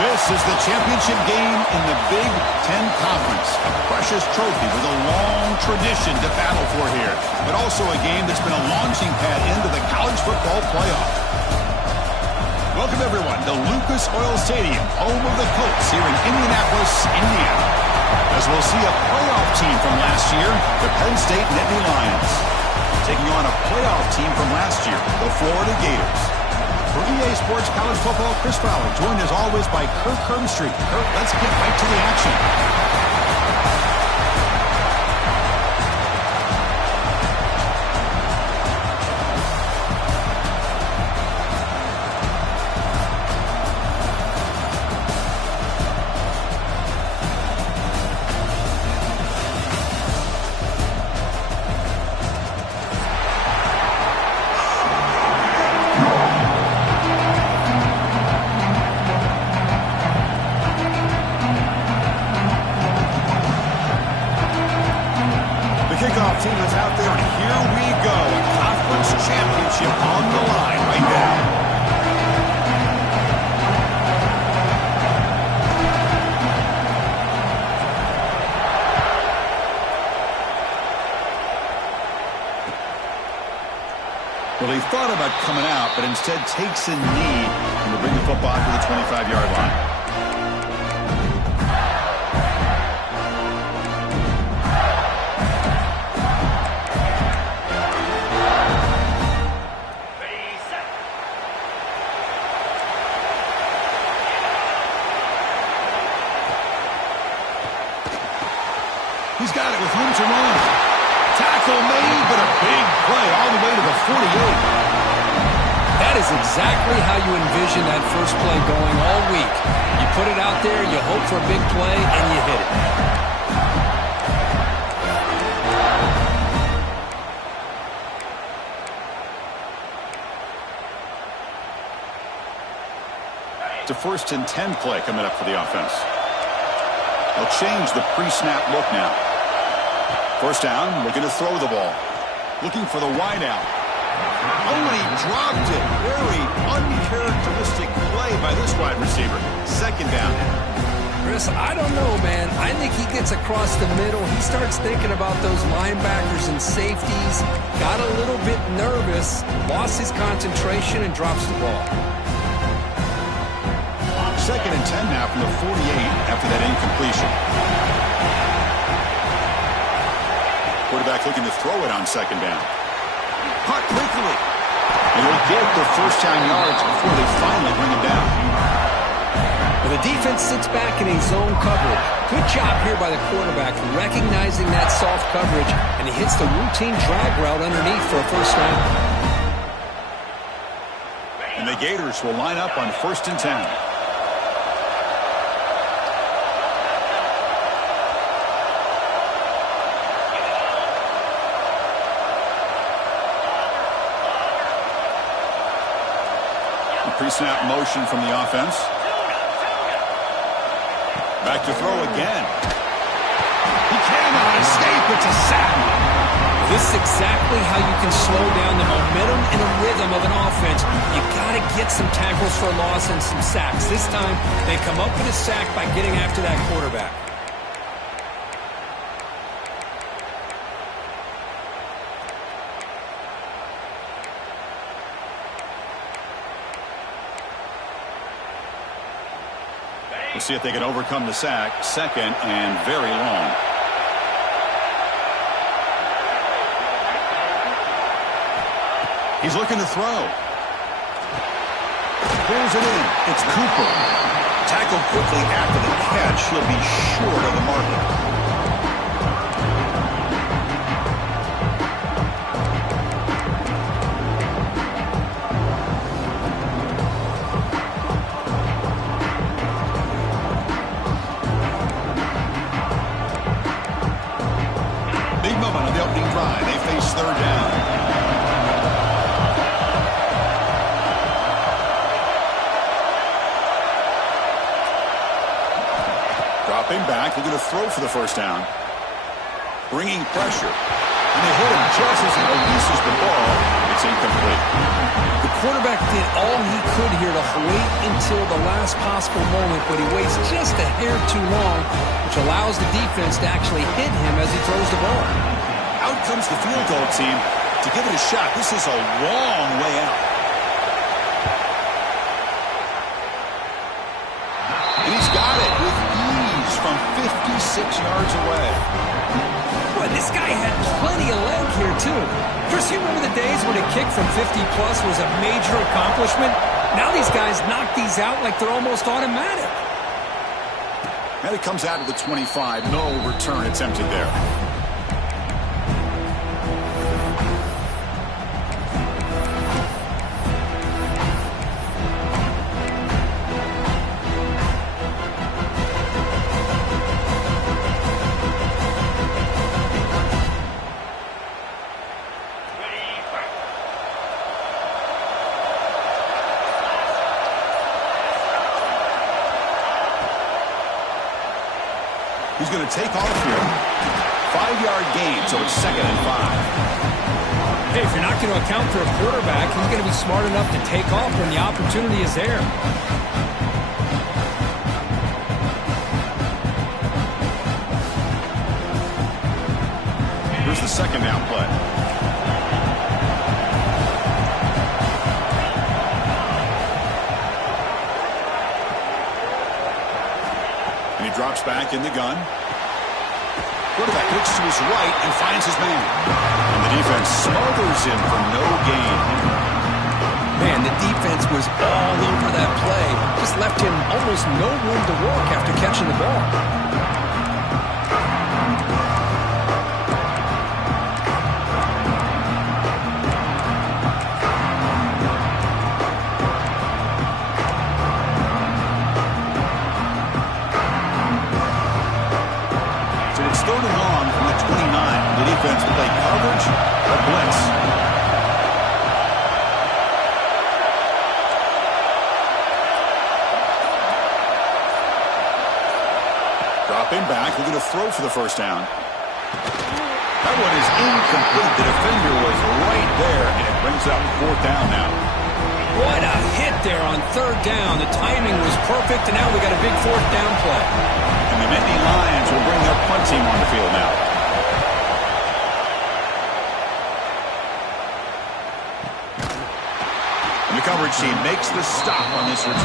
This is the championship game in the Big Ten Conference. A precious trophy with a long tradition to battle for here, but also a game that's been a launching pad into the college football playoff. Welcome, everyone, to Lucas Oil Stadium, home of the Colts here in Indianapolis, Indiana. As we'll see a playoff team from last year, the Penn State Nittany Lions, taking on a playoff team from last year, the Florida Gators. For EA Sports College Football, Chris Fowler, joined as always by Kirk Herbstreit. Kirk, let's get right to the action. Kickoff team is out there, and here we go. A conference championship on the line right now. Well, he thought about coming out, but instead takes a knee and will bring the football to the 25-yard line. He's got it with room to run. Tackle made, but a big play all the way to the 48. That is exactly how you envision that first play going all week. You put it out there, you hope for a big play, and you hit it. It's a 1st and 10 play coming up for the offense. They'll change the pre-snap look now. First down, looking to throw the ball. Looking for the wide out. Oh, and he dropped it. Very uncharacteristic play by this wide receiver. 2nd down. Chris, I don't know, man. I think he gets across the middle. He starts thinking about those linebackers and safeties. Got a little bit nervous. Lost his concentration and drops the ball. 2nd and 10 now from the 48 after that incompletion. Quarterback looking to throw it on 2nd down. Caught quickly. And he'll get the 1st down yards before they finally bring him down. Well, the defense sits back in a zone coverage. Good job here by the quarterback recognizing that soft coverage, and he hits the routine drag route underneath for a 1st down. And the Gators will line up on 1st and 10. Pre-snap motion from the offense. Back to throw again. He cannot escape. It's a sack. This is exactly how you can slow down the momentum and a rhythm of an offense. You got to get some tackles for loss and some sacks. This time, they come up with a sack by getting after that quarterback. We'll see if they can overcome the sack. 2nd and very long. He's looking to throw. Pulls it in. It's Cooper. Tackled quickly after the catch. He'll be short of the marker. On the opening drive, they face 3rd down. Dropping back, looking to throw for the 1st down. Bringing pressure. And they hit him just as he releases the ball. It's incomplete. The quarterback did all he could here to wait until the last possible moment, but he waits just a hair too long, which allows the defense to actually hit him as he throws the ball. Out comes the field goal team to give it a shot. This is a long way out. And he's got it with ease from 56 yards away. Boy, this guy had plenty of leg here, too. Chris, you remember the days when a kick from 50-plus was a major accomplishment? Now these guys knock these out like they're almost automatic. And it comes out of the 25. No return attempted there. He's going to take off here. 5-yard gain, so it's 2nd and 5. Hey, if you're not going to account for a quarterback, he's going to be smart enough to take off when the opportunity is there. Here's the 2nd down play. And he drops back in the gun. Quarterback looks to his right and finds his man. And the defense smothers him for no gain. Man, the defense was all over that play. Just left him almost no room to work after catching the ball. Defense play coverage or blitz. Dropping back, looking to throw for the first down. That one is incomplete. The defender was right there, and it brings up 4th down now. What a hit there on 3rd down. The timing was perfect, and now we got a big 4th down play. And the Nittany Lions will bring their punt team on the field now. The coverage team makes the stop on this return.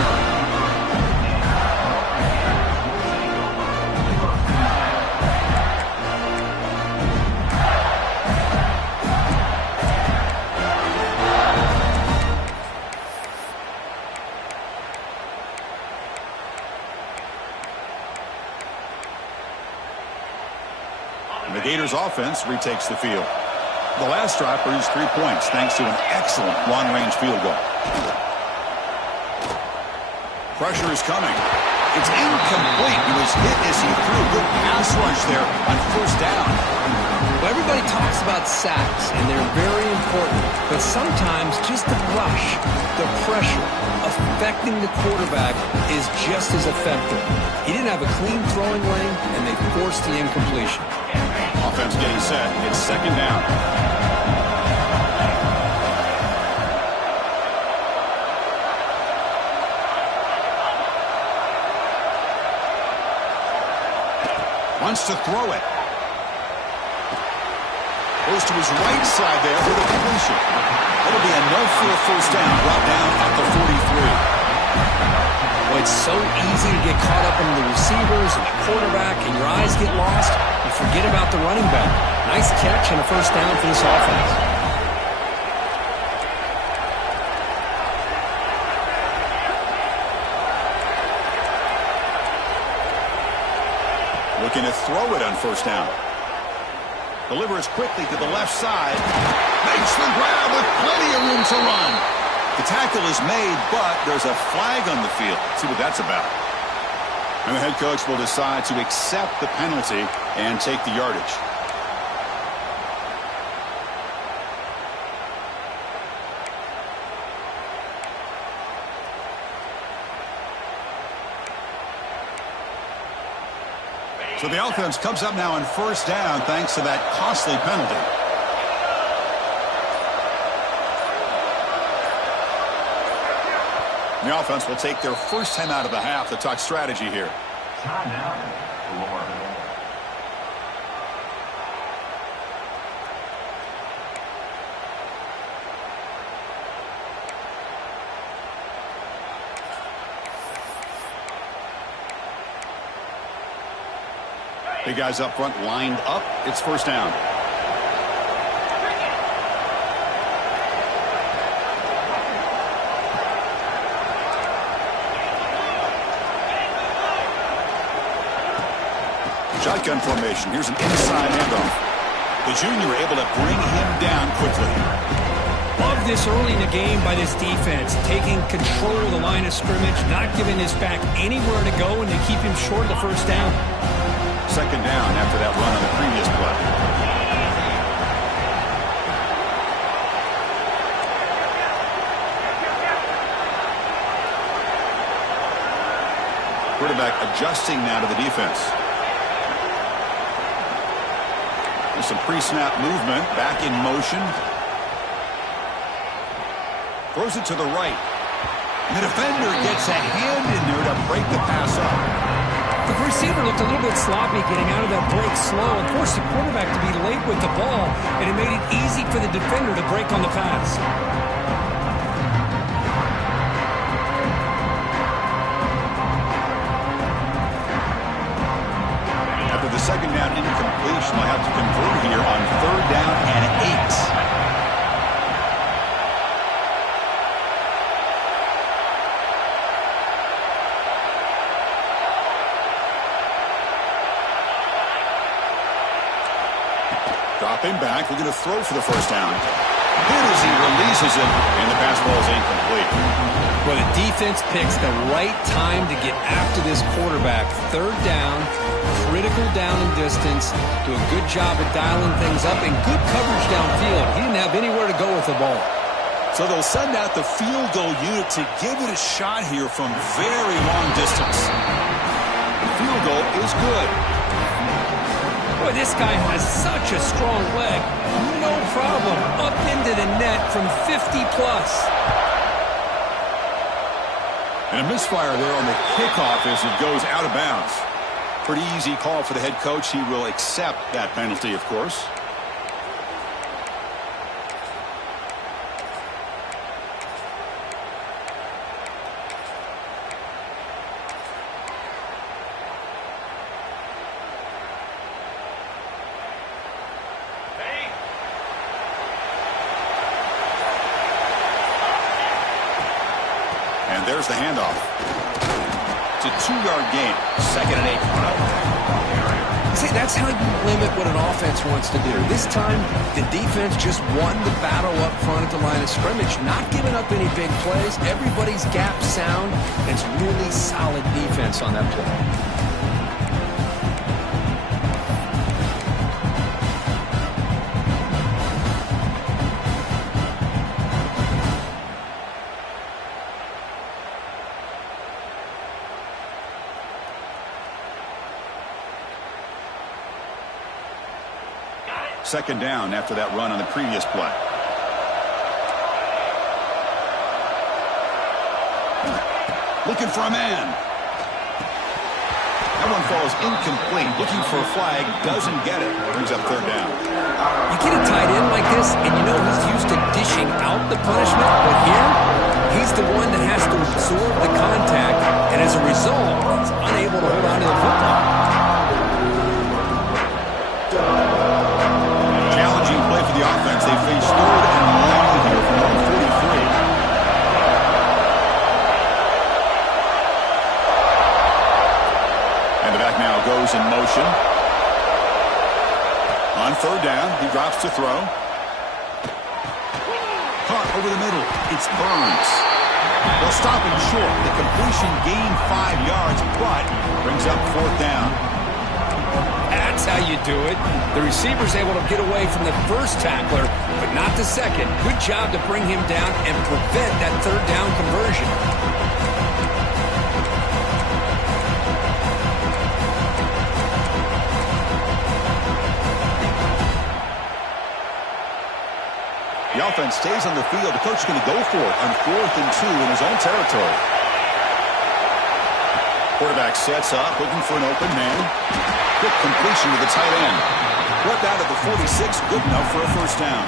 And the Gators offense retakes the field. The last drive produced 3 points thanks to an excellent long-range field goal. Pressure is coming. It's incomplete. He was hit as he threw. Good pass rush there on 1st down. Well, everybody talks about sacks, and they're very important. But sometimes just the rush, the pressure, affecting the quarterback is just as effective. He didn't have a clean throwing lane, and they forced the incompletion. Offense getting set. It's 2nd down. Wants to throw it. Goes to his right side there for the completion. It'll be enough for a 1st down. Brought down at the 43. Well, it's so easy to get caught up in the receivers and the quarterback, and your eyes get lost. You forget about the running back. Nice catch and a 1st down for this offense. Looking to throw it on 1st down. Delivers quickly to the left side. Makes the grab with plenty of room to run. The tackle is made, but there's a flag on the field. Let's see what that's about. And the head coach will decide to accept the penalty and take the yardage. So the offense comes up now on 1st down thanks to that costly penalty. The offense will take their first time out of the half to talk strategy here. Big guys up front lined up. It's first down. Shotgun formation. Here's an inside handoff. The junior able to bring him down quickly. Love this early in the game by this defense, taking control of the line of scrimmage, not giving this back anywhere to go, and to keep him short of the first down. Second down after that run on the previous play. Quarterback adjusting now to the defense. There's some pre-snap movement, back in motion. Throws it to the right. The defender gets a hand in there to break the pass up. The receiver looked a little bit sloppy getting out of that break slow and forced the quarterback to be late with the ball, and it made it easy for the defender to break on the pass. After the second down incompletion, they'll have to convert here on third down and 8. Dropping back, looking to throw for the first down. Good as he releases it, and the pass ball is incomplete. Well, the defense picks the right time to get after this quarterback. Third down, critical down and distance. Do a good job of dialing things up, and good coverage downfield. He didn't have anywhere to go with the ball. So they'll send out the field goal unit to give it a shot here from very long distance. The field goal is good. Boy, this guy has such a strong leg. No problem. Up into the net from 50-plus. And a misfire there on the kickoff as it goes out of bounds. Pretty easy call for the head coach. He will accept that penalty, of course. There's the handoff. It's a 2-yard gain. Second and 8. See, that's how you limit what an offense wants to do. This time, the defense just won the battle up front at the line of scrimmage, not giving up any big plays. Everybody's gap sound. It's really solid defense on that play. Second down after that run on the previous play. Looking for a man. That one falls incomplete. Looking for a flag. Doesn't get it. Brings up third down. You get a tight end like this, and you know he's used to dishing out the punishment. But here, he's the one that has to absorb the contact, and as a result, he's unable to hold on to the football. Challenging play for the offense. They face third and long here from number 43. And the back now goes in motion. On third down, he drops to throw. Caught over the middle. It's Burns. They'll stop him short. The completion gained 5 yards, but brings up fourth down. That's how you do it. The receiver's able to get away from the first tackler, but not the second. Good job to bring him down and prevent that third down conversion. The offense stays on the field, the coach is going to go for it on 4th and 2 in his own territory. Quarterback sets up, looking for an open man. Quick completion to the tight end. Brought down at the 46, good enough for a first down.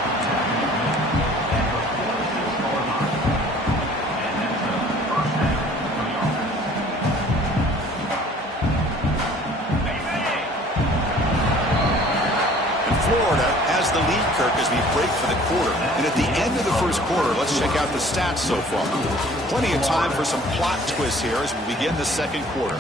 Florida has the lead, Kirk, as we break for the quarter. And at the end of the first quarter, let's check out the stats so far. Plenty of time for some plot twists here as we begin the second quarter.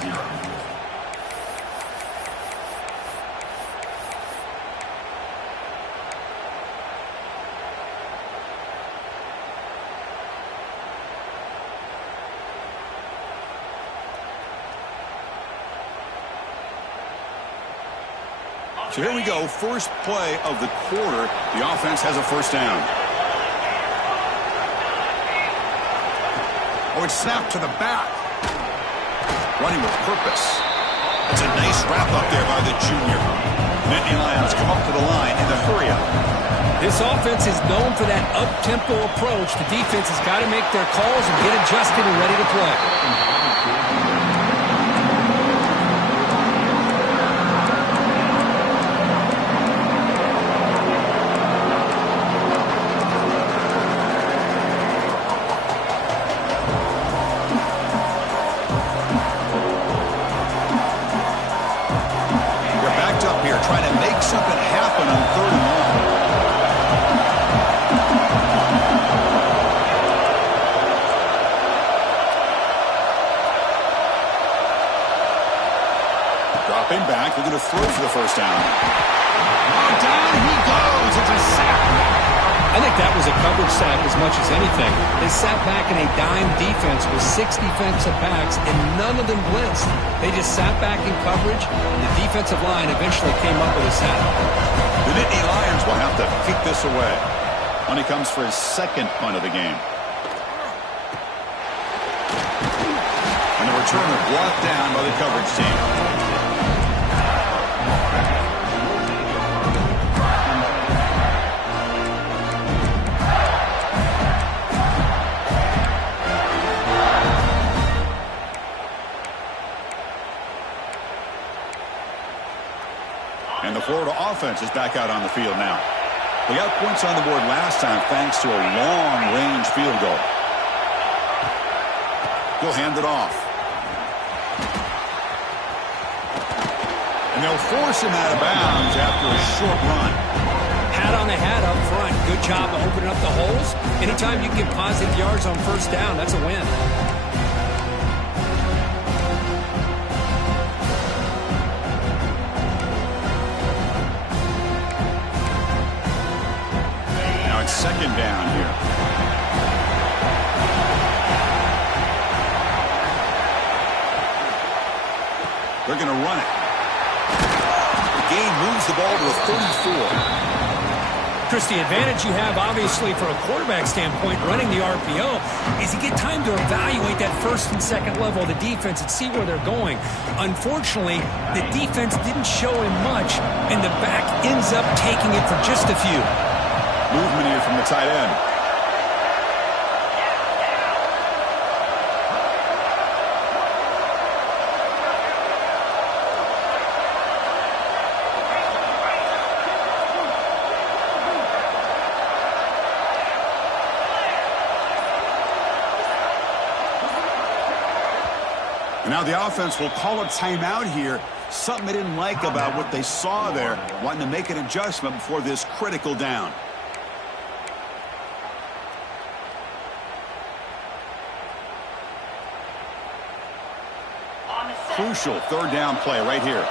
So here we go, first play of the quarter. The offense has a first down. Oh, it's snapped to the back. Running with purpose. It's a nice wrap up there by the junior. Nittany Lions come up to the line in the hurry up. This offense is known for that up-tempo approach. The defense has got to make their calls and get adjusted and ready to play. They're going to throw for the first down. Oh, down he goes. It's a sack. I think that was a coverage sack as much as anything. They sat back in a dime defense with 6 defensive backs, and none of them blitzed. They just sat back in coverage, and the defensive line eventually came up with a sack. The Nittany Lions will have to kick this away when he comes for his second punt of the game. And the return is blocked down by the coverage team. And the Florida offense is back out on the field now. We got points on the board last time thanks to a long-range field goal. He'll hand it off. And they'll force him out of bounds after a short run. Hat on a hat up front. Good job of opening up the holes. Anytime you can get positive yards on first down, that's a win. Second down here. They're going to run it. The game moves the ball to a 34. Chris, the advantage you have, obviously, from a quarterback standpoint, running the RPO, is you get time to evaluate that first and second level of the defense and see where they're going. Unfortunately, the defense didn't show him much, and the back ends up taking it for just a few. Movement here from the tight end. And now the offense will call a timeout here. Something they didn't like about what they saw there, wanting to make an adjustment before this critical down. Crucial third down play right here.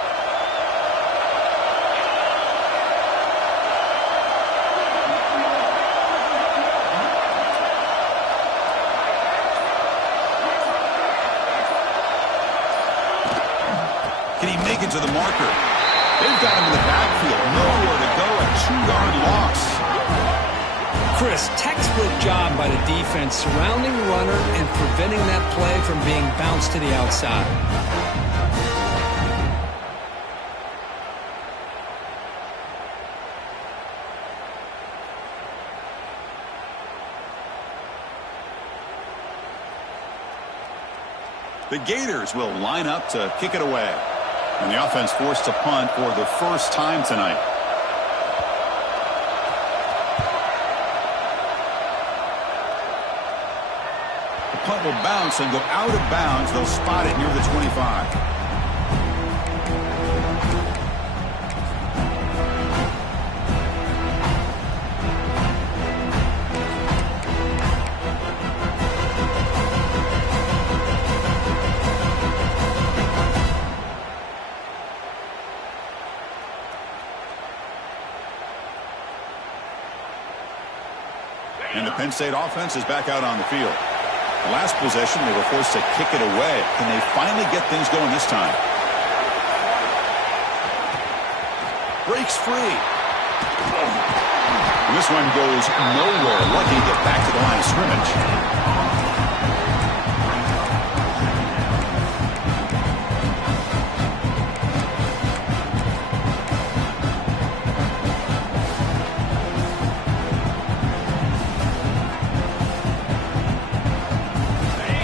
Can he make it to the marker? They've got him in the backfield. Nowhere to go. A 2-yard loss. Chris, textbook job by the defense surrounding the runner and preventing that play from being bounced to the outside. The Gators will line up to kick it away. And the offense forced to punt for the first time tonight. The punt will bounce and go out of bounds. They'll spot it near the 25. And the Penn State offense is back out on the field. The last possession, they were forced to kick it away. Can they finally get things going this time? Breaks free. And this one goes nowhere. Lucky to get back to the line of scrimmage.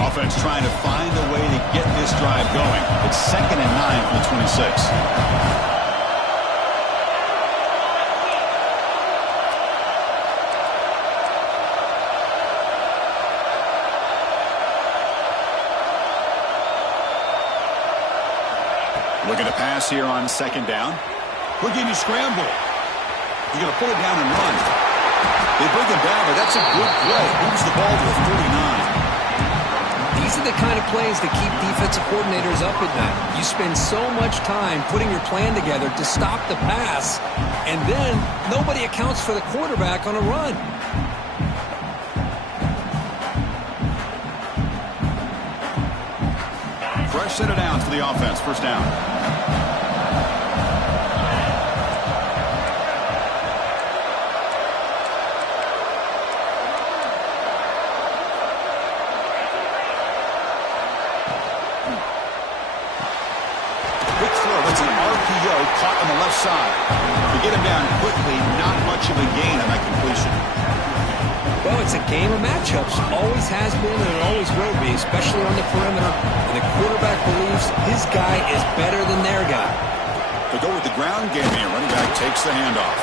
Offense trying to find a way to get this drive going. It's 2nd and 9 from the 26. Looking to pass here on 2nd down. We'll give you scramble. He's going to pull it down and run. They bring him down, but that's a good play. Moves the ball to a 39. These are the kind of plays that keep defensive coordinators up at night. You spend so much time putting your plan together to stop the pass, and then nobody accounts for the quarterback on a run. Fresh set of downs for the offense. First down. Caught on the left side. To get him down quickly, not much of a gain on that completion. Well, it's a game of matchups. Always has been and it always will be, especially on the perimeter. And the quarterback believes his guy is better than their guy. They go with the ground game here. Running back takes the handoff.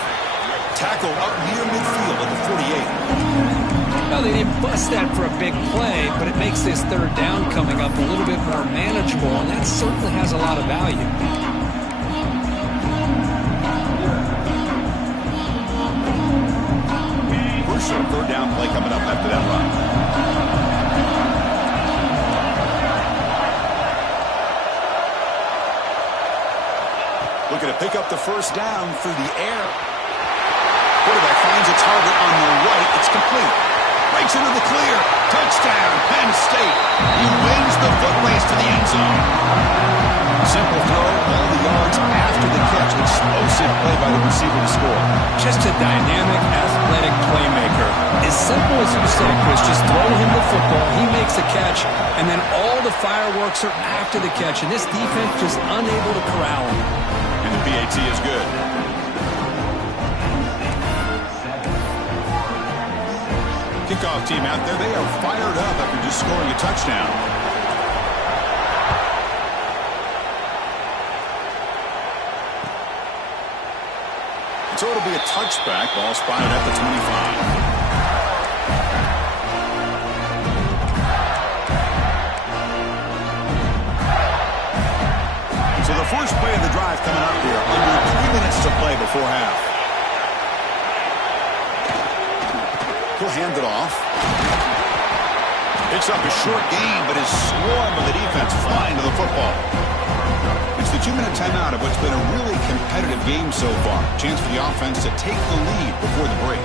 Tackle up near midfield at the 48. Well, they didn't bust that for a big play, but it makes this 3rd down coming up a little bit more manageable, and that certainly has a lot of value. Crucial 3rd down play coming up after that run. Looking to pick up the 1st down through the air. Quarterback finds a target on the right. It's complete. Breaks into the clear. Touchdown, Penn State. He wins the foot race to the end zone. Simple throw, all the yards after the catch. Explosive play by the receiver to score. Just a dynamic, athletic playmaker. As simple as you said, Chris, just throw him the football, he makes a catch, and then all the fireworks are after the catch, and this defense just unable to corral him. And the PAT is good. Kickoff team out there, they are fired up after just scoring a touchdown. So it'll be a touchback. Ball spotted at the 25. So the first play of the drive coming up here. Under 3 minutes to play before half. He'll hand it off. Picks up a short gain, but is swarmed by the defense flying to the football. It's the 2-minute timeout of what's been a really competitive game so far. Chance for the offense to take the lead before the break.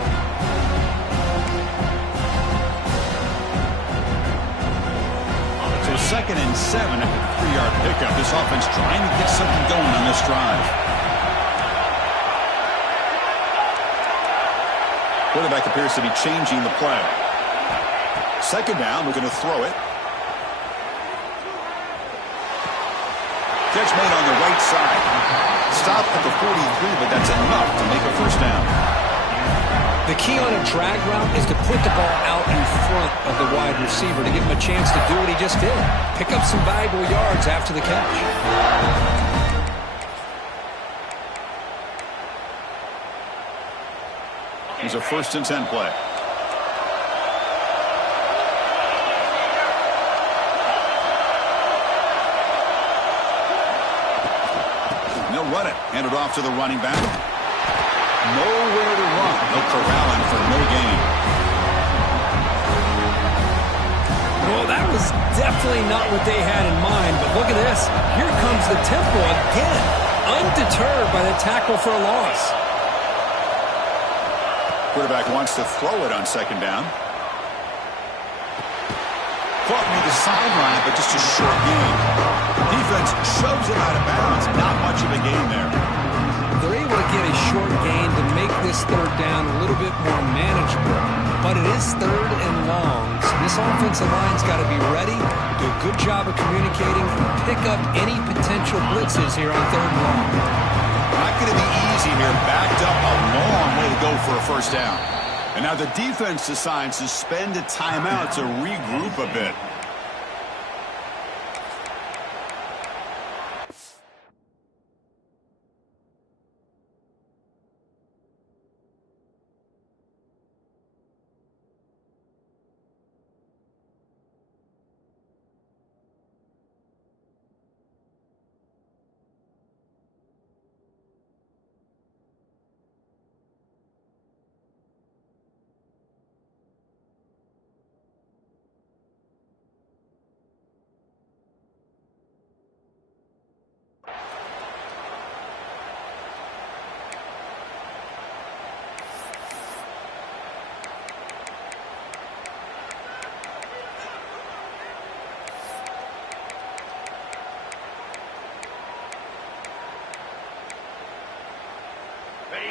So 2nd and 7 after the 3-yard pickup. This offense trying to get something going on this drive. Quarterback appears to be changing the play. 2nd down, we're going to throw it. Catch made on the right side. Stop at the 43, but that's enough to make a 1st down. The key on a drag route is to put the ball out in front of the wide receiver to give him a chance to do what he just did. Pick up some valuable yards after the catch. Here's a 1st and 10 play. And they'll run it. Hand it off to the running back. Nowhere to run. They'll corral him for no gain. Well, that was definitely not what they had in mind, but look at this. Here comes the tempo again, undeterred by the tackle for a loss. Quarterback wants to throw it on 2nd down. Caught near the sideline, but just a short gain. Defense shoves it out of bounds. Not much of a gain there. They're able to get a short gain to make this 3rd down a little bit more manageable. But it is 3rd and long, so this offensive line's got to be ready, do a good job of communicating, and pick up any potential blitzes here on 3rd and long. Not going to be easy here. Backed up a long way to go for a 1st down. And now the defense decides to spend a timeout to regroup a bit.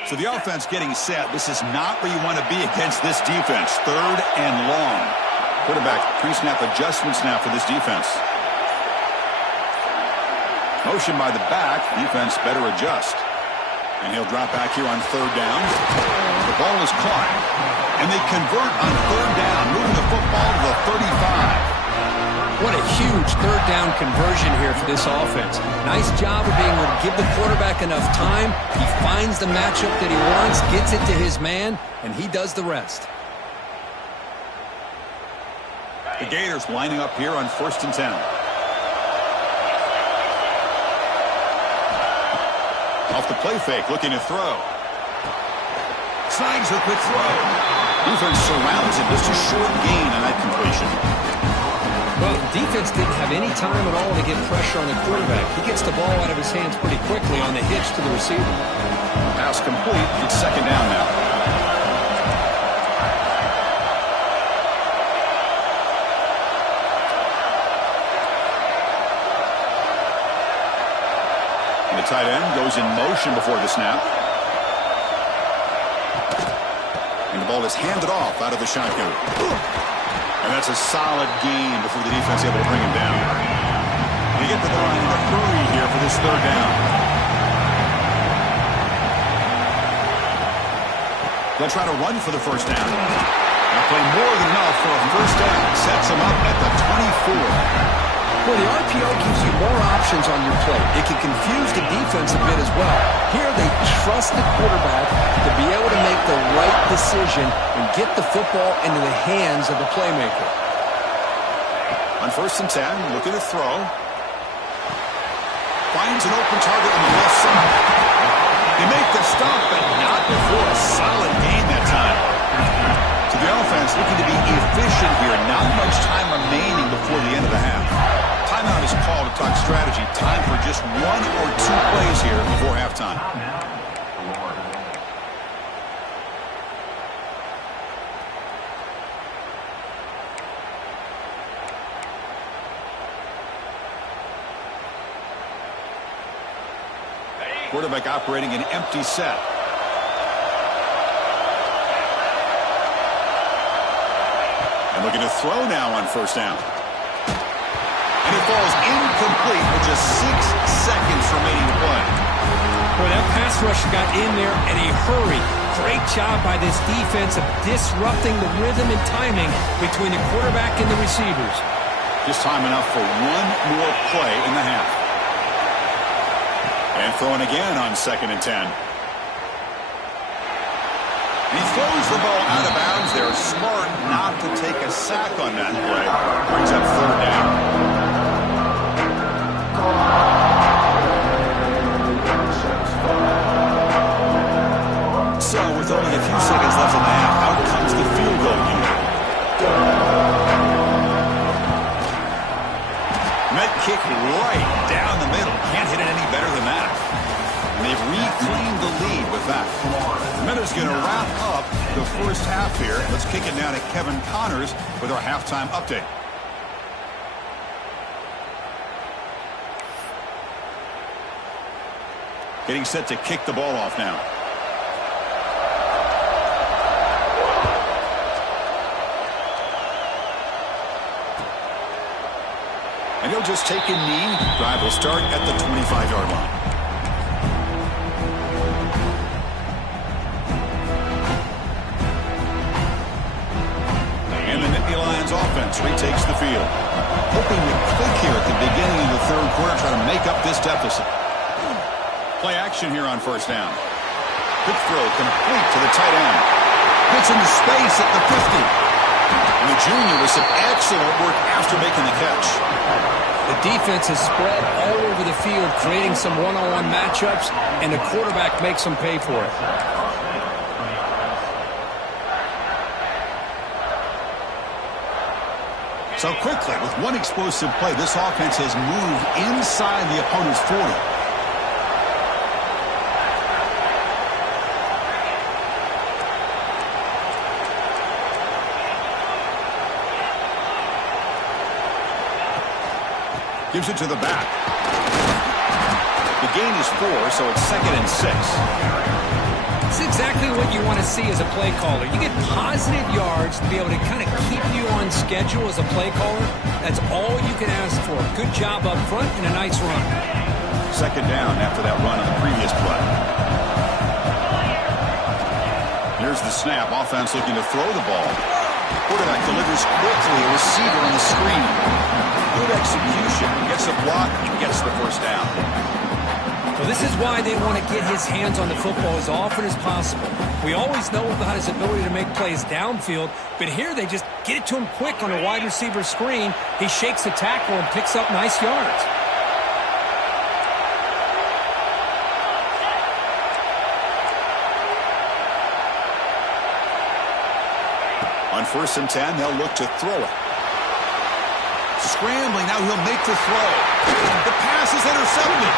So the offense getting set. This is not where you want to be against this defense. 3rd and long. Quarterback pre-snap adjustments now for this defense. Motion by the back. Defense better adjust. And he'll drop back here on 3rd down. The ball is caught. And they convert on 3rd down, moving the football to the 35. What a huge 3rd down conversion here for this offense. Nice job of being able to give the quarterback enough time. He finds the matchup that he wants, gets it to his man, and he does the rest. The Gators lining up here on 1st and 10. Off the play fake, looking to throw. Snags a quick throw. Defense surrounds it. Just a short gain on that completion. Well, the defense didn't have any time at all to get pressure on the quarterback. He gets the ball out of his hands pretty quickly on the hitch to the receiver. Pass complete. It's 2nd down now. And the tight end goes in motion before the snap. And the ball is handed off out of the shotgun. And that's a solid gain before the defense is able to bring him down. They get to the line in a hurry here for this 3rd down. They'll try to run for the 1st down. They'll play more than enough for a 1st down. Sets them up at the 24. Well, the RPO gives you more options on your play. It can confuse the defense a bit as well. Here they trust the quarterback to be able to make the right decision and get the football into the hands of the playmaker. On 1st and 10, looking to throw. Finds an open target on the left side. They make the stop, but not before a solid gain that time. So the offense looking to be efficient here. Not much time remaining before the end of the half. Timeout is called to talk strategy. Time for just 1 or 2 plays here before halftime. Quarterback operating an empty set. And looking to throw now on 1st down. And it falls incomplete with just 6 seconds remaining to play. Boy, that pass rush got in there in a hurry. Great job by this defense of disrupting the rhythm and timing between the quarterback and the receivers. Just time enough for one more play in the half. And throwing again on 2nd and 10. And he throws the ball out of bounds. They're smart not to take a sack on that play. Brings up 3rd down. So with only a few seconds left in the half, out comes the field goal unit. Met kick right down the middle. Can't hit it any better than that. And they've reclaimed the lead with that. The Miners going to wrap up the first half here. Let's kick it now to Kevin Connors with our halftime update. Getting set to kick the ball off now. And he'll just take a knee. Drive will start at the 25-yard line. And the Nittany Lions offense retakes the field. Hoping to click here at the beginning of the 3rd quarter, try to make up this deficit. Play action here on 1st down. Quick throw complete to the tight end. Gets into space at the 50. And the junior with some excellent work after making the catch. The defense is spread all over the field, creating some one-on-one matchups, and the quarterback makes them pay for it. So quickly, with one explosive play, this offense has moved inside the opponent's 40. Gives it to the back. The gain is 4, so it's 2nd and 6. It's exactly what you want to see as a play caller. You get positive yards to be able to kind of keep you on schedule as a play caller. That's all you can ask for. Good job up front and a nice run. 2nd down after that run on the previous play. Here's the snap. Offense looking to throw the ball. Quarterback delivers quickly. A receiver on the screen. Good execution. Gets a block and gets the 1st down. Well, this is why they want to get his hands on the football as often as possible. We always know about his ability to make plays downfield, but here they just get it to him quick on a wide receiver screen. He shakes the tackle and picks up nice yards. On 1st and 10, they'll look to throw it. Scrambling, now he'll make the throw. The pass is intercepted.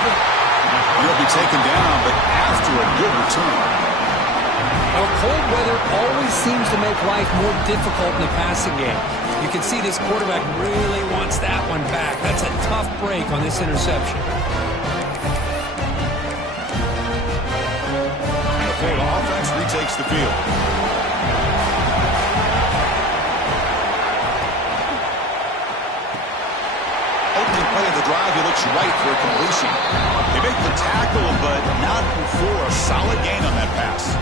He'll be taken down, but after a good return. Well, cold weather always seems to make life more difficult in the passing game. You can see this quarterback really wants that one back. That's a tough break on this interception. And the Florida offense retakes the field. Drive, he looks right for a completion. They make the tackle, but not before a solid gain on that pass.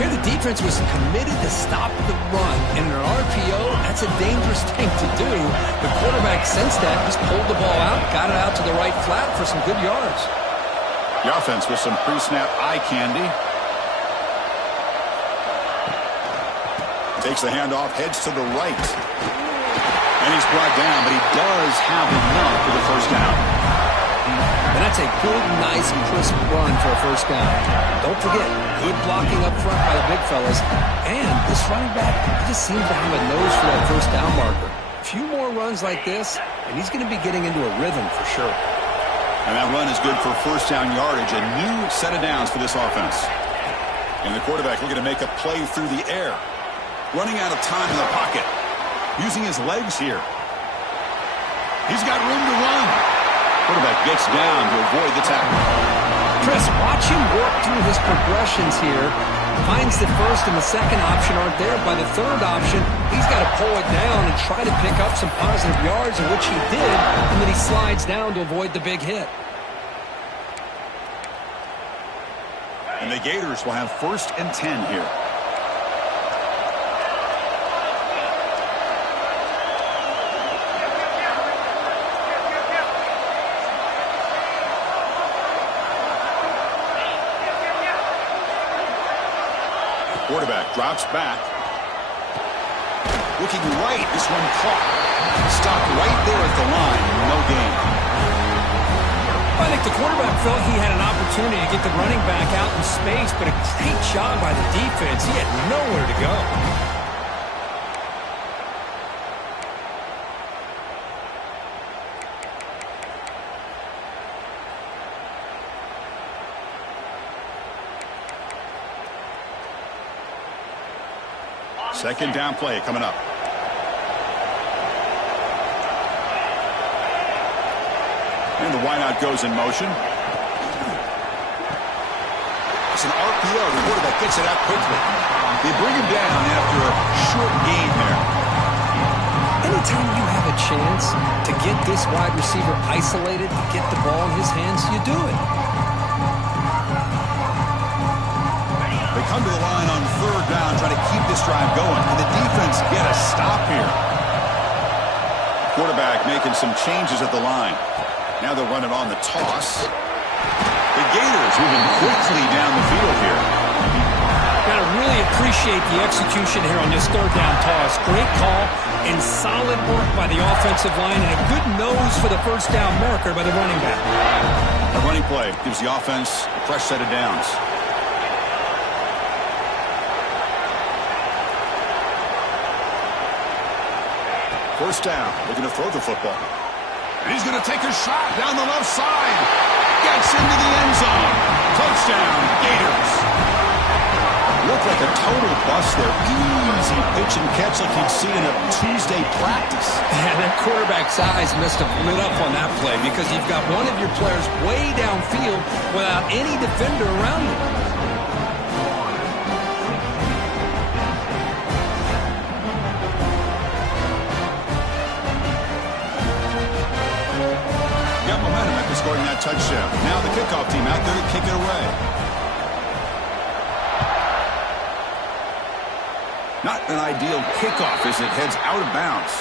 Here the defense was committed to stop the run. And in an RPO, that's a dangerous thing to do. The quarterback sensed that, just pulled the ball out, got it out to the right flat for some good yards. The offense with some pre-snap eye candy. Takes the handoff, heads to the right. And he's brought down, but he does have enough for the 1st down. And that's a good, nice, crisp run for a 1st down. Don't forget, good blocking up front by the big fellas. And this running back just seems to have a nose for that 1st down marker. A few more runs like this, and he's going to be getting into a rhythm for sure. And that run is good for 1st down yardage, a new set of downs for this offense. And the quarterback looking to make a play through the air. Running out of time in the pocket. Using his legs here. He's got room to run. Quarterback gets down to avoid the tackle. Chris, watch him work through his progressions here. Finds the 1st and the 2nd option aren't there. By the 3rd option, he's got to pull it down and try to pick up some positive yards, in which he did, and then he slides down to avoid the big hit. And the Gators will have 1st and 10 here. Quarterback drops back. Looking right, this one caught. Stopped right there at the line, no gain. I think the quarterback felt he had an opportunity to get the running back out in space, but a great job by the defense. He had nowhere to go. Second down play coming up. And the wideout goes in motion. It's an RPO. The quarterback gets it out quickly. They bring him down after a short gain there. Anytime you have a chance to get this wide receiver isolated, to get the ball in his hands, you do it. They come to the line on 3rd down, trying to keep this drive going. And the defense get a stop here. Quarterback making some changes at the line. Now they'll run it on the toss. The Gators moving quickly down the field here. Got to really appreciate the execution here on this 3rd down toss. Great call and solid work by the offensive line and a good nose for the 1st down marker by the running back. A running play gives the offense a fresh set of downs. First down, looking to throw the football. And he's going to take a shot down the left side. Gets into the end zone. Touchdown, Gators. Looked like a total bust there. Easy pitch and catch like you'd see in a Tuesday practice. Yeah, that quarterback's eyes must have lit up on that play because you've got one of your players way downfield without any defender around him. Got momentum after scoring that touchdown. Now the kickoff team out there to kick it away. Not an ideal kickoff as it heads out of bounds.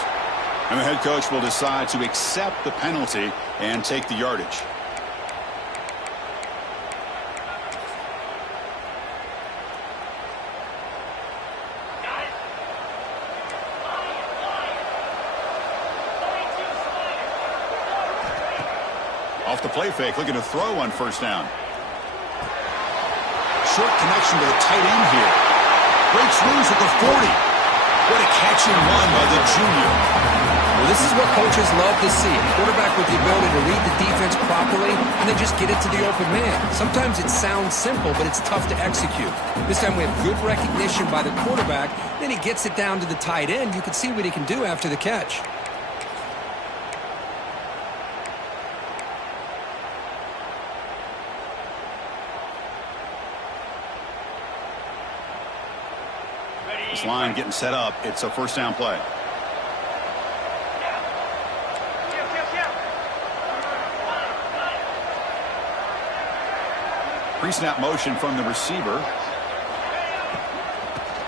And the head coach will decide to accept the penalty and take the yardage. Off the play fake, looking to throw on 1st down. Short connection to the tight end here. Breaks loose at the 40. What a catch and run by the junior. Well, this is what coaches love to see. A quarterback with the ability to read the defense properly and then just get it to the open man. Sometimes it sounds simple, but it's tough to execute. This time we have good recognition by the quarterback. Then he gets it down to the tight end. You can see what he can do after the catch. This line getting set up. It's a 1st down play. Pre-snap motion from the receiver.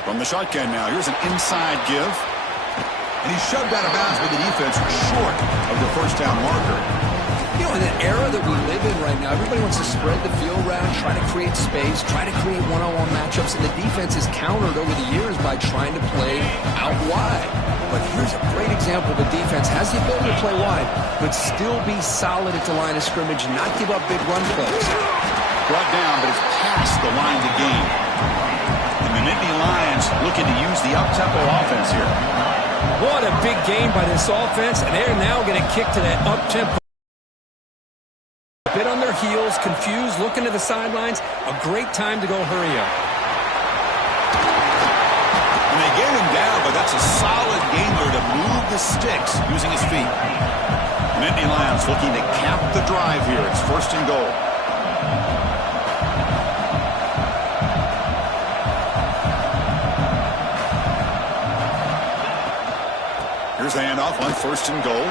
From the shotgun now. Here's an inside give. And he's shoved out of bounds by the defense short of the 1st down marker. You know, in the era that we live in right now, everybody wants to spread the field around, try to create space, try to create one-on-one matchups, and the defense is countered over the years by trying to play out wide. But here's a great example. The defense has the ability to play wide, but still be solid at the line of scrimmage, not give up big run plays. Brought down, but it's past the line to gain. And the Nittany Lions looking to use the up-tempo offense here. What a big game by this offense, and they're now going to kick to that up-tempo. Bit on their heels, confused, looking to the sidelines. A great time to go hurry up. And they get him down, but that's a solid gainer to move the sticks using his feet. Nittany Lions looking to cap the drive here. It's 1st and goal. Here's the handoff on 1st and goal.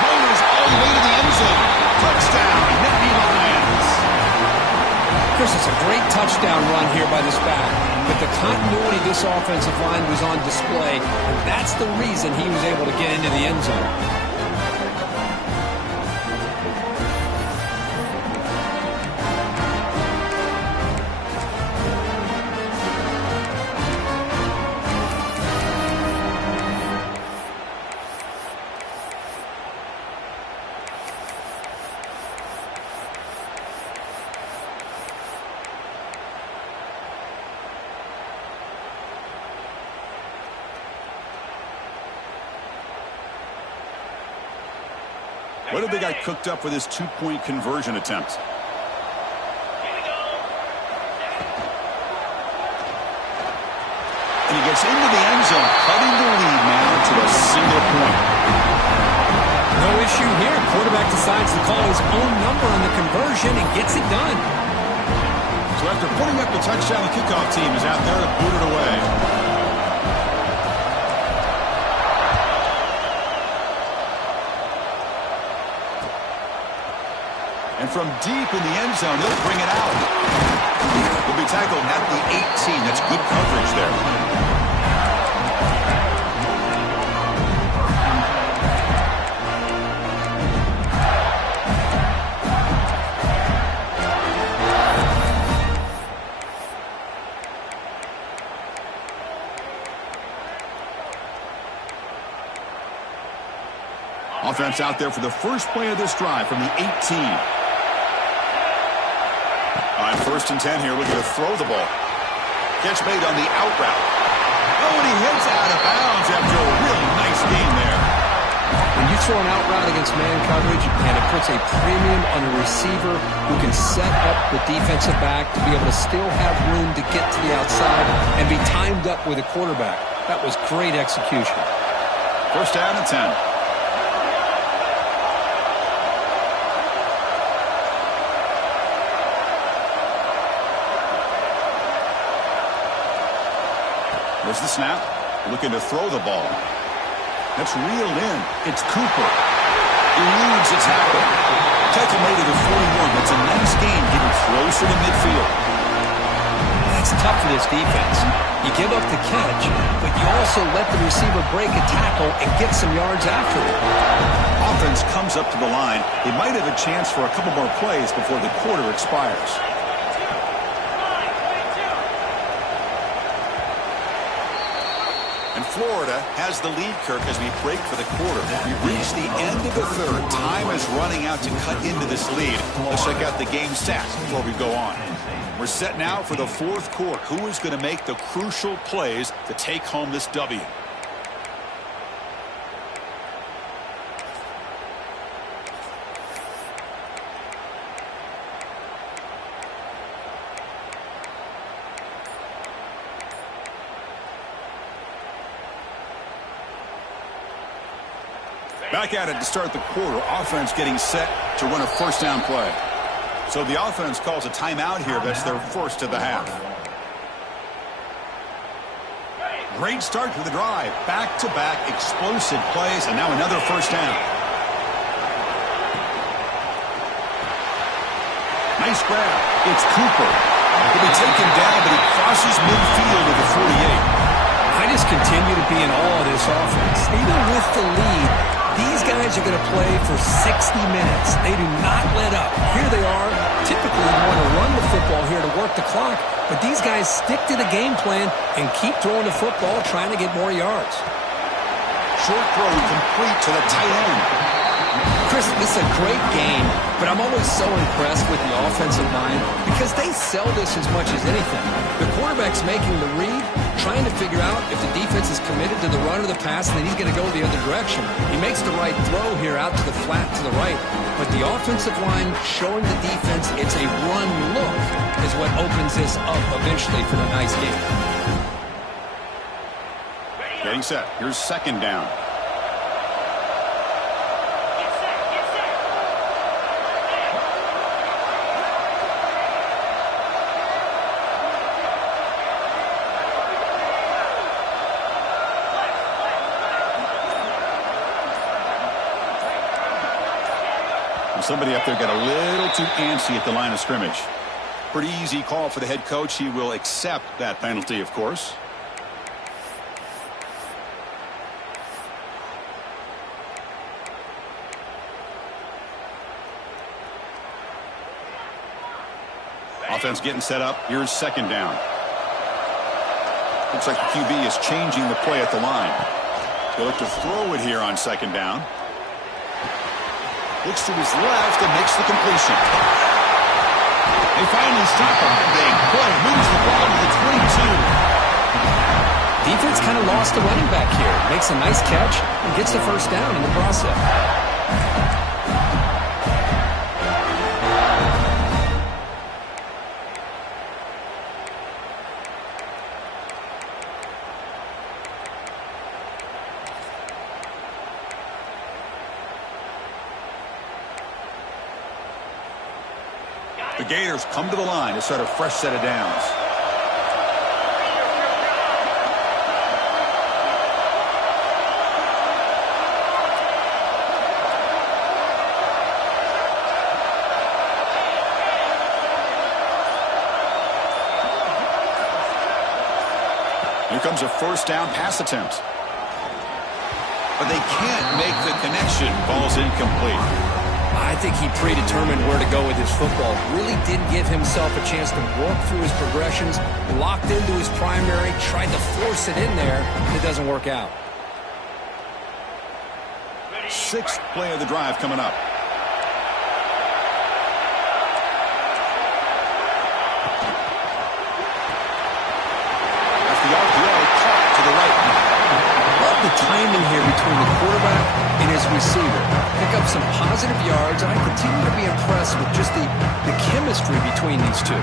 Motors all the way to the end zone. Touchdown, Nittany Lions. Chris, it's a great touchdown run here by this back. But the continuity of this offensive line was on display, and that's the reason he was able to get into the end zone. What have they got cooked up for this two-point conversion attempt? And he gets into the end zone, cutting the lead now to a single point. No issue here. Quarterback decides to call his own number on the conversion and gets it done. So after putting up the touchdown, the kickoff team is out there to boot it away. And from deep in the end zone, he'll bring it out. He'll be tackled at the 18. That's good coverage there. Offense out there for the first play of this drive from the 18. On 1st and 10 here, looking to throw the ball. Catch made on the out route. Oh, and he hits out of bounds after a really nice game there. When you throw an out route against man coverage, and it puts a premium on a receiver who can set up the defensive back to be able to still have room to get to the outside and be timed up with a quarterback. That was great execution. 1st down and 10. There's the snap. Looking to throw the ball. That's reeled in. It's Cooper. Eludes a tackle. Tackle made at the 41. That's a nice gain, getting closer to midfield. That's tough for this defense. You give up the catch, but you also let the receiver break a tackle and get some yards after it. Offense comes up to the line. They might have a chance for a couple more plays before the quarter expires. Florida has the lead, Kirk, as we break for the quarter. We reach the end of the third. Time is running out to cut into this lead. Let's check out the game stats before we go on. We're set now for the 4th quarter. Who is going to make the crucial plays to take home this W? Back at it to start the quarter. Offense getting set to run a 1st down play. So the offense calls a timeout here. That's their first of the half. Great start to the drive. Back-to-back explosive plays, and now another 1st down. Nice grab. It's Cooper. He'll be taken down, but he crosses midfield to the 48. I just continue to be in awe of this offense. Even with the lead, these guys are going to play for 60 minutes. They do not let up. Here they are. Typically, you want to run the football here to work the clock, but these guys stick to the game plan and keep throwing the football, trying to get more yards. Short throw complete to the tight end. Chris, this is a great game, but I'm always so impressed with the offensive line because they sell this as much as anything. The quarterback's making the read, trying to figure out if the defense is committed to the run or the pass, and then he's going to go the other direction. He makes the right throw here out to the flat to the right, but the offensive line showing the defense it's a run look is what opens this up eventually for the nice game. Getting set. Here's 2nd down. Somebody up there got a little too antsy at the line of scrimmage. Pretty easy call for the head coach. He will accept that penalty, of course. Offense getting set up. Here's second down. Looks like the QB is changing the play at the line. He'll look to throw it here on second down. Looks to his left and makes the completion. They finally stop him. Big play. Moves the ball to the 22. Defense kind of lost the running back here. Makes a nice catch and gets the first down in the process. The Gators come to the line to start a fresh set of downs. Here comes a first down pass attempt. But they can't make the connection. Ball's incomplete. I think he predetermined where to go with his football. Really didn't give himself a chance to work through his progressions. Locked into his primary, tried to force it in there. It doesn't work out. Sixth play of the drive coming up. That's the RPO caught to the right. Love the timing here between the quarterback and his receiver. Pick up some positive yards, and I continue to be impressed with just the chemistry between these two.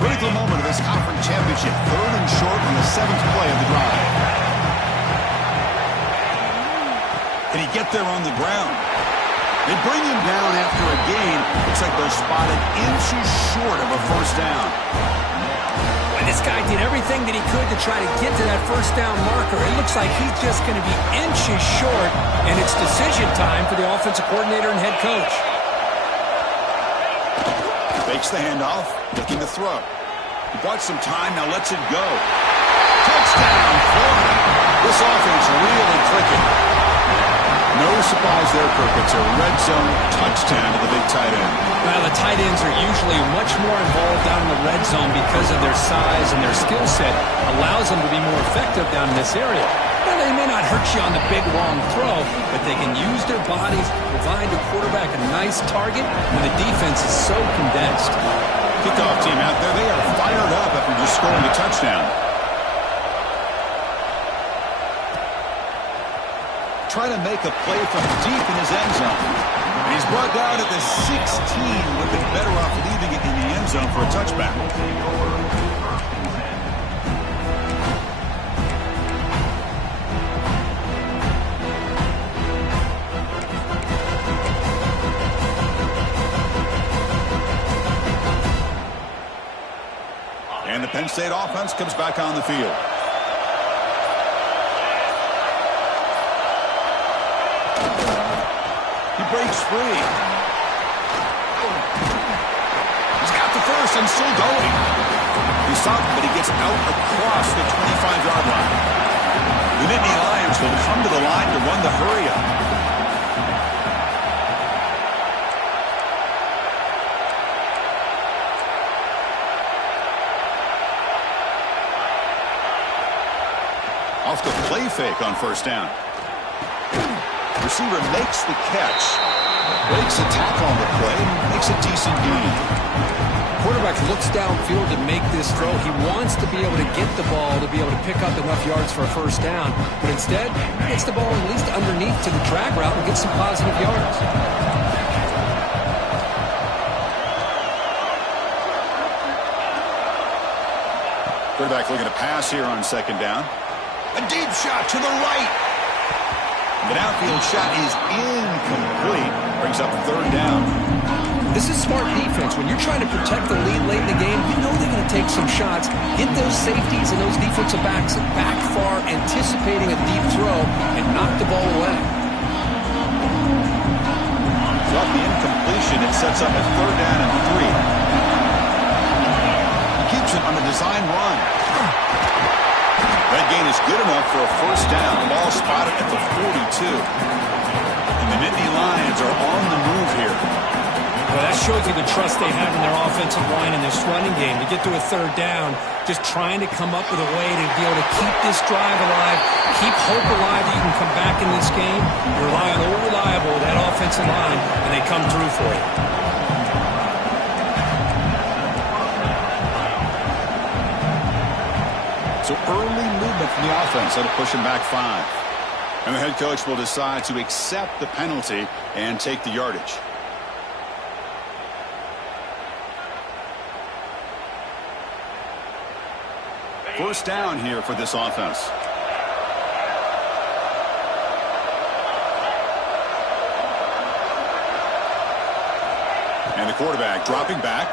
Critical moment of this conference championship. Third and short on the seventh play of the drive. Can he get there on the ground? They bring him down after a gain. Looks like they're spotted inches short of a first down. Well, this guy did everything that he could to try to get to that first down marker. It looks like he's just going to be inches short, and it's decision time for the offensive coordinator and head coach. Fakes the handoff, looking to throw. He bought some time, now lets it go. Touchdown, Florida. This offense really clicking. No surprise there, Kirk. It's a red zone touchdown to the big tight end. Well, the tight ends are usually much more involved down in the red zone because of their size, and their skill set allows them to be more effective down in this area. Well, they may not hurt you on the big, long throw, but they can use their bodies to provide the quarterback a nice target when the defense is so condensed. Kickoff team out there, they are fired up after just scoring a touchdown. Trying to make a play from deep in his end zone. And he's brought down at the 16. Would have been better off leaving it in the end zone for a touchback. And the Penn State offense comes back on the field. He breaks free. He's got the first and still going. He's stopped, but he gets out across the 25-yard line. The Nittany Lions will come to the line to run the hurry-up. Off the play fake on first down. Receiver makes the catch, breaks a tackle on the play, makes a decent gain. Quarterback looks downfield to make this throw. He wants to be able to get the ball to be able to pick up enough yards for a first down, but instead, he gets the ball at least underneath to the drag route and gets some positive yards. Quarterback looking to pass here on second down. A deep shot to the right. The downfield shot is incomplete. Brings up third down. This is smart defense. When you're trying to protect the lead late in the game, you know they're going to take some shots, get those safeties and those defensive backs back far, anticipating a deep throw, and knock the ball away. Off the incompletion, it sets up a 3rd down and 3. He keeps it on the design run. That gain is good enough for a 1st down. The ball spotted at the 42. And the Nittany Lions are on the move here. Well, that shows you the trust they have in their offensive line and this running game. To get to a 3rd down, just trying to come up with a way to be able to keep this drive alive, keep hope alive that you can come back in this game. You rely on old reliable, that offensive line, and they come through for you. So early movement from the offense that'll push him back 5. And the head coach will decide to accept the penalty and take the yardage. First down here for this offense. And the quarterback dropping back.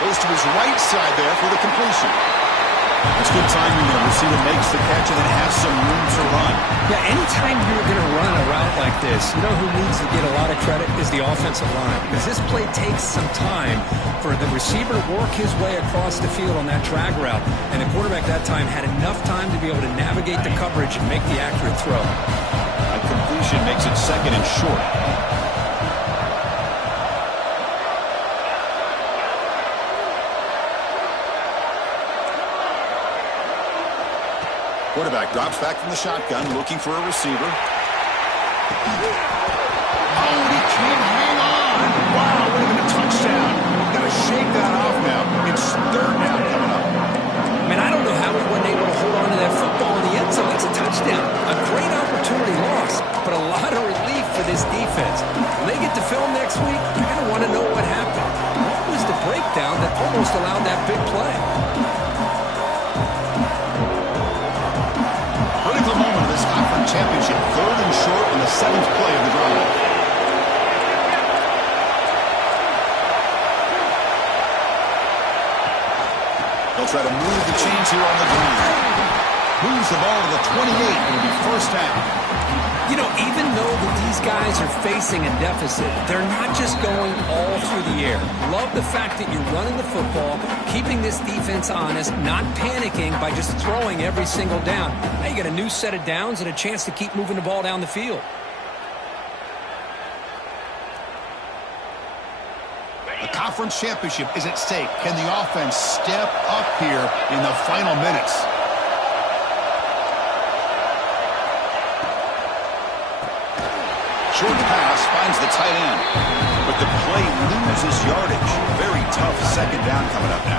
Goes to his right side there for the completion. That's good timing there. Receiver makes the catch and then has some room to run. Yeah, anytime you're going to run a route like this, you know who needs to get a lot of credit is the offensive line. Because this play takes some time for the receiver to work his way across the field on that drag route. And the quarterback that time had enough time to be able to navigate the coverage and make the accurate throw. A completion makes it 2nd and short. Quarterback drops back from the shotgun, looking for a receiver. Oh, he can't hang on. Wow, would have been a touchdown. Got to shake that off now. It's 3rd down coming up. I mean, I don't know how he wasn't able to hold on to that football in the end zone. It's a touchdown. A great opportunity lost, but a lot of relief for this defense. When they get to film next week, you're going to want to know what happened. What was the breakdown that almost allowed that big play? Critical moment of this conference championship. 3rd and short on the 7th play of the drive. They'll try to move the chains here on the ground. Moves the ball to the 28. It'll be 1st down. You know, even though that these guys are facing a deficit, they're not just going all through the air. Love the fact that you're running the football, keeping this defense honest, not panicking by just throwing every single down. Now you got a new set of downs and a chance to keep moving the ball down the field. A conference championship is at stake. Can the offense step up here in the final minutes? Short pass finds the tight end, but the play loses yardage. Very tough 2nd down coming up now.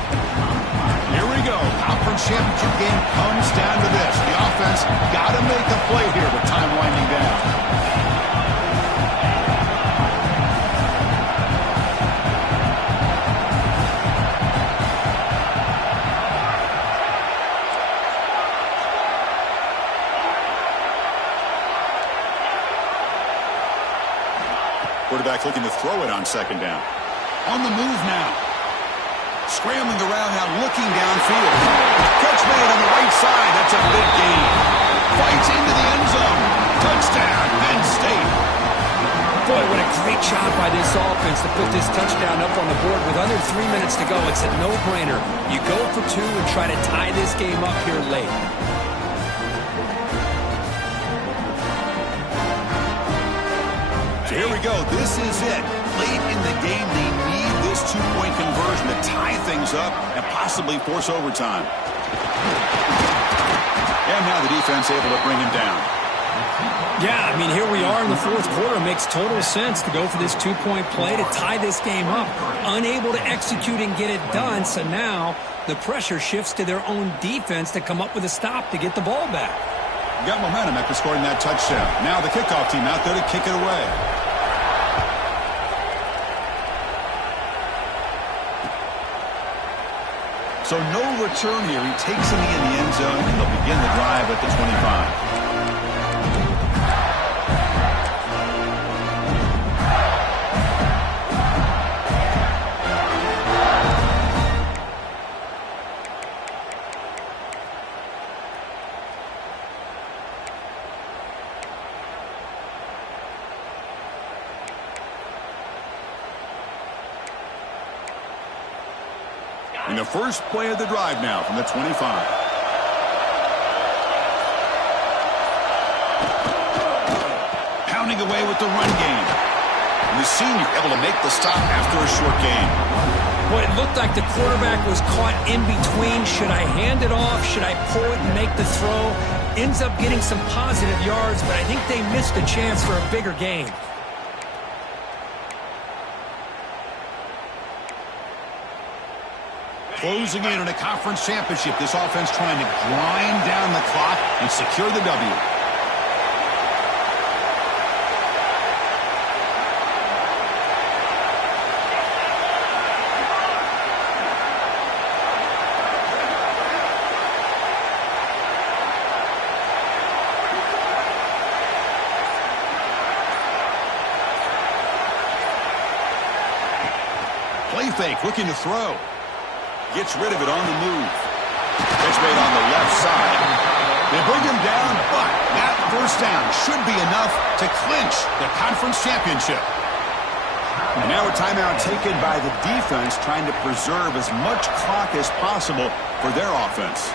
Here we go. Conference championship game comes down to this. The offense got to make a play here with time winding down. Quarterback looking to throw it on 2nd down. On the move now. Scrambling around now, looking downfield. Catch made on the right side. That's a big gain. Fights into the end zone. Touchdown, Penn State. Boy, what a great job by this offense to put this touchdown up on the board with under 3 minutes to go. It's a no-brainer. You go for 2 and try to tie this game up here late. Here we go. This is it. Late in the game, they need this 2-point conversion to tie things up and possibly force overtime. And now the defense able to bring him down. Yeah, I mean, here we are in the 4th quarter. It makes total sense to go for this 2-point play to tie this game up. Unable to execute and get it done, so now the pressure shifts to their own defense to come up with a stop to get the ball back. Got momentum after scoring that touchdown. Now the kickoff team out there to kick it away. So no return here. He takes him in the end zone, and they'll begin the drive at the 25. In the first play of the drive now from the 25. Pounding away with the run game. And the senior able to make the stop after a short gain. Well, it looked like the quarterback was caught in between. Should I hand it off? Should I pull it and make the throw? Ends up getting some positive yards, but I think they missed a chance for a bigger gain. Closing in on a conference championship, this offense trying to grind down the clock and secure the W. Play fake, looking to throw. Gets rid of it on the move. Catch made on the left side. They bring him down, but that first down should be enough to clinch the conference championship. And now a timeout taken by the defense, trying to preserve as much clock as possible for their offense.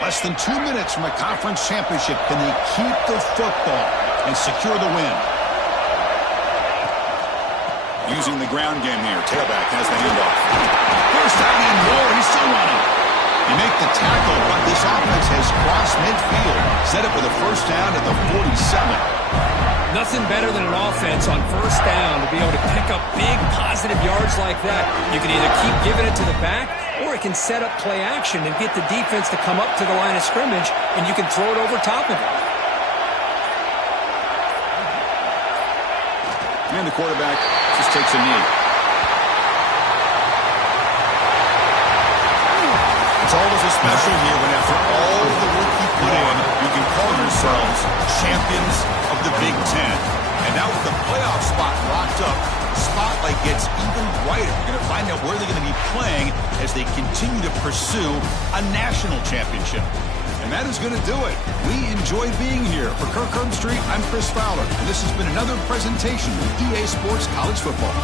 Less than 2 minutes from a conference championship. Can they keep the football and secure the win? Using the ground game here. Tailback has the handoff. First down and more. He's still running. You make the tackle, but this offense has crossed midfield. Set up with a first down at the 47. Nothing better than an offense on first down to be able to pick up big positive yards like that. You can either keep giving it to the back, or it can set up play action and get the defense to come up to the line of scrimmage, and you can throw it over top of it. And the quarterback just takes a knee. It's always a special year when after all the work you put in, you can call yourselves champions of the Big Ten. And now with the playoff spot locked up, the spotlight gets even brighter. You're going to find out where they're going to be playing as they continue to pursue a national championship. And that is going to do it. We enjoy being here. For Kirk Herbstreit, I'm Chris Fowler, and this has been another presentation of EA Sports College Football.